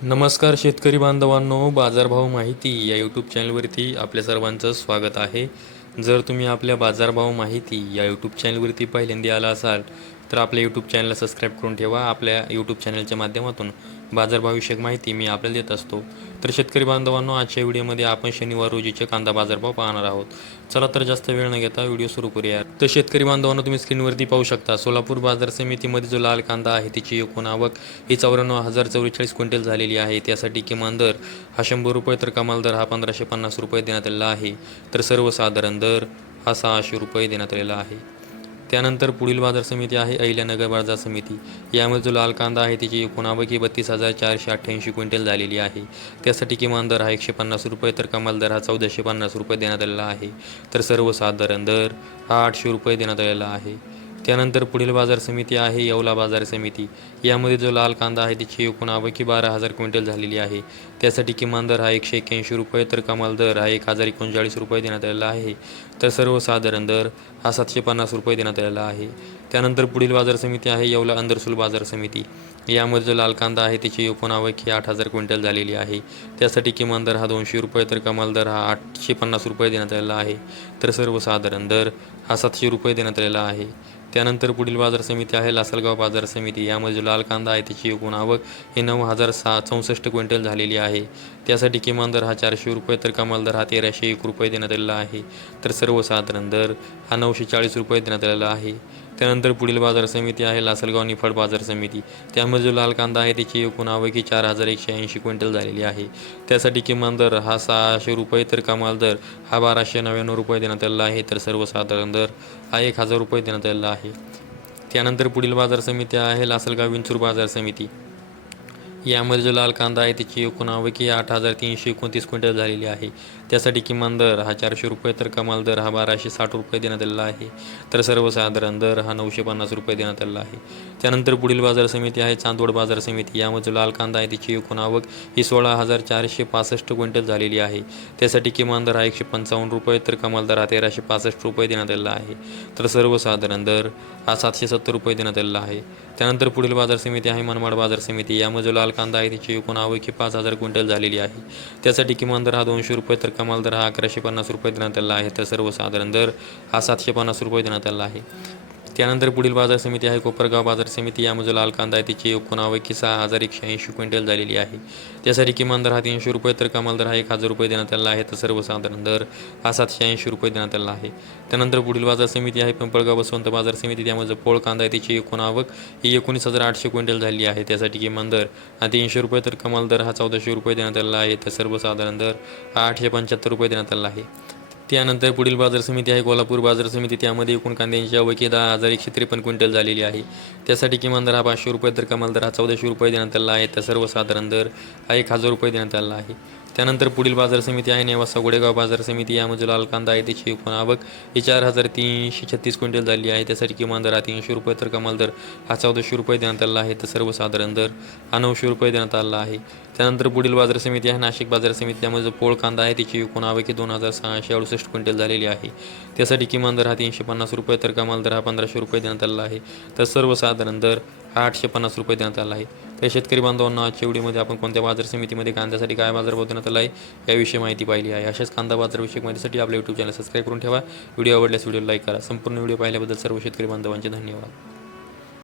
नमस्कार शेतकरी बांधवांनो, बाजारभाव माहिती या यूट्यूब चॅनलवरती आपल्या सर्वांचं स्वागत आहे. जर तुम्ही आपल्या बाजारभाव माहिती या यूट्यूब चॅनलवरती पहिल्यांदा आला असाल तर आपल्या यूट्यूब चॅनलला सबस्क्राईब करून ठेवा. आपल्या यूट्यूब चॅनलच्या माध्यमातून बाजारभावविषयक माहिती मी आपल्याला देत असतो. तर शेतकरी बांधवांनो, आजच्या व्हिडिओमध्ये आपण शनिवार रोजीचे कांदा बाजारभाव पाहणार आहोत. चला तर जास्त वेळ न घेता व्हिडिओ सुरू करूया. तर शेतकरी बांधवांनो, तुम्ही स्क्रीनवरती पाहू शकता सोलापूर बाजार समितीमध्ये जो लाल कांदा आहे त्याची एकूण आवक ही 94,044 क्विंटल झालेली आहे. त्यासाठी किमान दर हा 100 रुपये तर कमाल दर हा 1,550 रुपये देण्यात आलेला आहे. तर सर्वसाधारण दर हा 600 रुपये देण्यात आलेला आहे. त्यानंतर पुढील बाजार समिती आहे अहिल्यानगर बाजार समिती. यामध्ये जो लाल कांदा आहे त्याची एकूण आवक ही 32,488 क्विंटल झालेली आहे. त्यासाठी किमान दर हा 150 रुपये तर कमाल दर हा 1,450 रुपये देण्यात आलेला आहे. तर सर्वसाधारण दर हा 800 रुपये देण्यात आलेला आहे. त्यानंतर पुढील बाजार समिती आहे येवला बाजार समिती. यामध्ये जो लाल कांदा आहे त्याची एकूण आवक ही 12,000 क्विंटल झालेली आहे. त्यासाठी किमान दर हा 181 रुपये तर कमाल दर हा 1,039 रुपये देण्यात आलेला आहे. तर सर्वसाधारण दर हा 750 रुपये देण्यात आलेला आहे. त्यानंतर पुढील बाजार समिती आहे येवला अंदरसूल बाजार समिती. यामध्ये जो लाल कांदा आहे त्याची एकूण आवक ही 8,000 क्विंटल झालेली आहे. त्यासाठी किमान दर हा 200 रुपये तर कमाल दर हा 850 रुपये देण्यात आलेला आहे. तर सर्वसाधारण दर हा 700 रुपये देण्यात आलेला आहे. त्यानंतर पुढील बाजार समिती आहे लासलगाव बाजार समिती. यामध्ये जो लाल कांदा आहे त्याची एकूण आवक ही 9,664 क्विंटल झालेली आहे. त्यासाठी किमान दर हा 400 रुपये तर कमाल दर हा 1,301 रुपये देण्यात आलेला आहे. तर सर्वसाधारण दर हा 940 रुपये देण्यात आलेला आहे. त्यानंतर पुढील बाजार समिती आहे लासलगाव निफाड बाजार समिती. त्यामध्ये जो लाल कांदा आहे त्याची एकूण आवक ही 4,180 क्विंटल झालेली आहे. त्यासाठी किमान दर हा 600 रुपये तर कमाल दर हा 1,299 रुपये देण्यात आलेला आहे. तर सर्वसाधारण दर हा 1,000 रुपये देण्यात आलेला आहे. त्यानंतर पुढील बाजार समिती आहे लासलगाव विंचूर बाजार समिती. यामध्ये जो लाल कांदा आहे त्याची एकूण आवक ही 8,329 क्विंटल झालेली आहे. त्यासाठी किमान दर हा 400 रुपये तर कमाल दर हा 1,260 रुपये देण्यात आलेला आहे. तर सर्वसाधारण दर हा 950 रुपये देण्यात आलेला आहे. त्यानंतर पुढील बाजार समिती आहे चांदवड बाजार समिती. यामध्ये जो लाल कांदा आहे त्याची एकूण आवक ही 16,465 क्विंटल झालेली आहे. त्यासाठी किमान दर हा 155 रुपये तर कमाल दर हा 1,365 रुपये देण्यात आलेला आहे. तर सर्वसाधारण दर हा 770 रुपये देण्यात आलेला आहे. त्यानंतर पुढील बाजार समिती आहे मनमाड बाजार समिती. यामध्ये जो लाल कांदा आहे त्याची एकूण आवक ही 5,000 क्विंटल झालेली आहे. त्यासाठी किमान दर हा 200 रुपये तर कमाल दर हा 1,150 रुपये देण्यात आलेला आहे. तर सर्वसाधारण दर हा 750 रुपये देण्यात आलेला आहे. त्यानंतर पुढील बाजार समिती आहे कोपरगाव बाजार समिती. यामध्ये लाल कांदा आहे त्याची एकूण आवक ही 6,180 क्विंटल झालेली आहे. त्यासाठी किमान दर हा 300 रुपये तर कमाल दर हा 1,000 रुपये देण्यात आलेला आहे. तर सर्वसाधारण दर हा 780 रुपये देण्यात आलेला आहे. त्यानंतर पुढील बाजार समिती आहे पिंपळगाव बसवंत बाजार समिती. त्यामध्ये पोळ कांदा आहे त्याची एकूण आवक ही 19,800 क्विंटल झाली आहे. त्यासाठी किमान दर हा 300 रुपये तर कमाल दर हा 1,400 रुपये देण्यात आलेला आहे. तर सर्वसाधारण दर हा 875 रुपये देण्यात आलेला आहे. त्यानंतर पुढील बाजार समिती आहे कोल्हापूर बाजार समिती. त्यामध्ये एकूण कांद्यांची आवक ही 10,153 क्विंटल झालेली आहे. त्यासाठी किमान दर हा 500 रुपये तर कमाल दर हा 1,400 रुपये देण्यात आलेला आहे. तर सर्वसाधारण दर हा 1,000 रुपये देण्यात आलेला आहे. त्यानंतर पुढील बाजार समिती आहे नेवासा गोडेगाव बाजार समिती. यामध्ये लाल कांदा आहे त्याची एकूण आवक ही 4,336 क्विंटल झाली आहे. त्यासाठी किमान दर हा 300 रुपये तर कमाल दर हा 1,400 रुपये देण्यात आलेला आहे. तर सर्वसाधारण दर हा 900 रुपये देण्यात आलेला आहे. त्यानंतर पुढील बाजार समिती आहे नाशिक बाजार समिती. त्यामध्ये पोळ कांदा आहे त्याची एकूण आवक ही 2,668 क्विंटल झालेली आहे. त्यासाठी किमान दर हा 350 रुपये तर कमाल दर हा 1,500 रुपये देण्यात आलेला आहे. तर सर्वसाधारण दर हा 850 रुपये देण्यात आला आहे. तर शेतकरी बांधवांना आजच्या व्हिडिओमध्ये आपण कोणत्या बाजार समितीमध्ये कांद्यासाठी काय बाजारभाव देण्यात आला आहे याविषयी माहिती पाहिली आहे. अशाच कांदा बाजारविषयक माहितीसाठी आपल्या यूट्यूब चॅनल सबस्क्राईब करून ठेवा. व्हिडिओ आवडल्यास व्हिडिओ लाईक करा. संपूर्ण व्हिडिओ पाहिल्याबद्दल सर्व शेतकरी बांधवांचे धन्यवाद.